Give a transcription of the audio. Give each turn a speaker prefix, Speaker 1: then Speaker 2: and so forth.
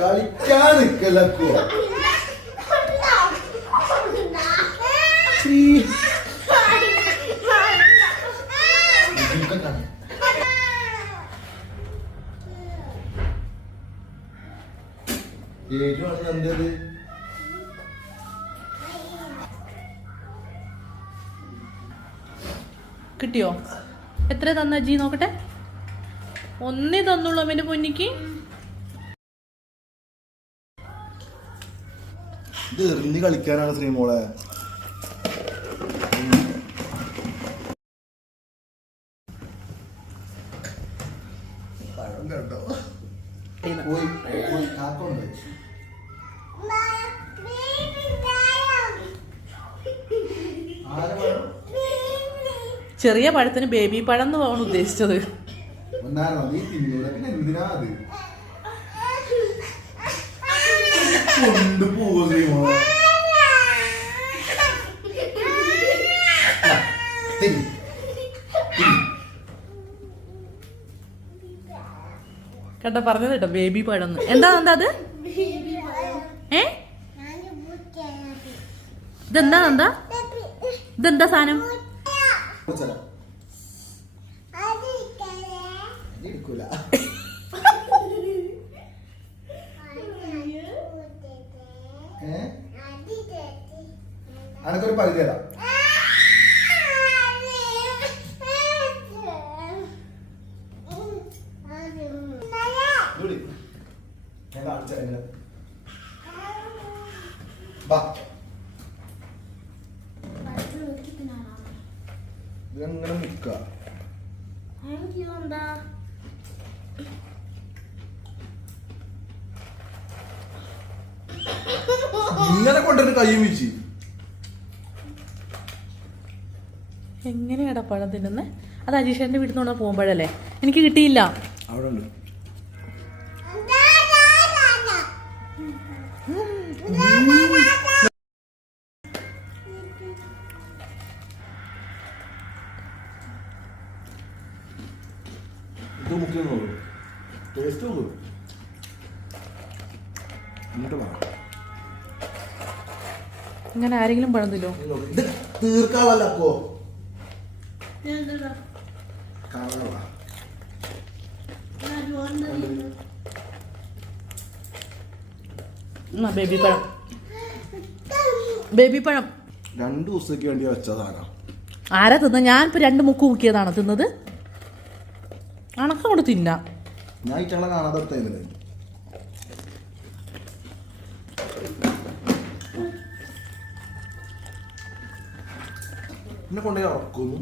Speaker 1: കളിക്കാൻ നിക്കലക്കോ
Speaker 2: കിട്ടിയോ? എത്ര തന്ന ജി നോക്കട്ടെ. ഒന്നേ തന്നുള്ളൂ അമ്മേന്റെ പൊന്നിക്ക്.
Speaker 1: ഇത് എറിഞ്ഞ് കളിക്കാനാണ് ശ്രീമോളെ പഴം പോയി പോയി കാക്കൊണ്ട്
Speaker 2: ചെറിയ പഴത്തിന് ബേബി പഴം എന്ന് പോകണം ഉദ്ദേശിച്ചത്.
Speaker 1: ഒന്നാരോ നീ തിന്നൂല പിന്നെ എന്തിനാ അത് കൊണ്ടുപോവോ ശ്രീമോളെ ആ, തിന്ന്. തിന്ന്.
Speaker 2: കേട്ടോ പറഞ്ഞത് കേട്ടോ ബേബി പഴം എന്താ എന്താ അത്? ഏ? ഇതെന്താ എന്താ? ഇതെന്താ സാധനം?
Speaker 1: അനക്കൊരു പകുതി തരാം. ഞാൻ കാണിച്ചു തരാം ഇങ്ങനെ. വാ ഇതങ്ങനെ നിക്ക? ഇങ്ങനെ കൊണ്ടിട്ട് കയ്യും വെച്ച്
Speaker 2: എങ്ങനെയാടാ പഴം തിന്നുന്നത് അത് അജീഷേന്റെ വീട്ടിൽ നിന്ന് പോകുമ്പോഴല്ലേ എനിക്ക് കിട്ടിയില്ല.
Speaker 1: അവിടെ ഉണ്ട്. ഇത് മുക്കി നോക്കൂ ടേസ്റ്റ് നോക്കൂ എന്നിട്ട് പറ
Speaker 2: ഇങ്ങനെ ആരെങ്കിലും പഴം തില്ലോ
Speaker 1: നീ നോക്ക്. ഇത് തീർക്കാവല്ലോ കാണാ
Speaker 2: ബേബി പഴം. ബേബി പഴം.
Speaker 1: രണ്ടു ദിവസത്തേക്ക് വേണ്ടി വെച്ചതാണ്?
Speaker 2: ആരാ തിന്ന? ഞാൻ ഇപ്പൊ രണ്ട് മുക്ക് മുക്കിയതാണോ തിന്നത്? അണക്കം കൊണ്ട് തിന്നാം
Speaker 1: ഞാൻ കൊണ്ടുപോയി ഉറക്കുന്നു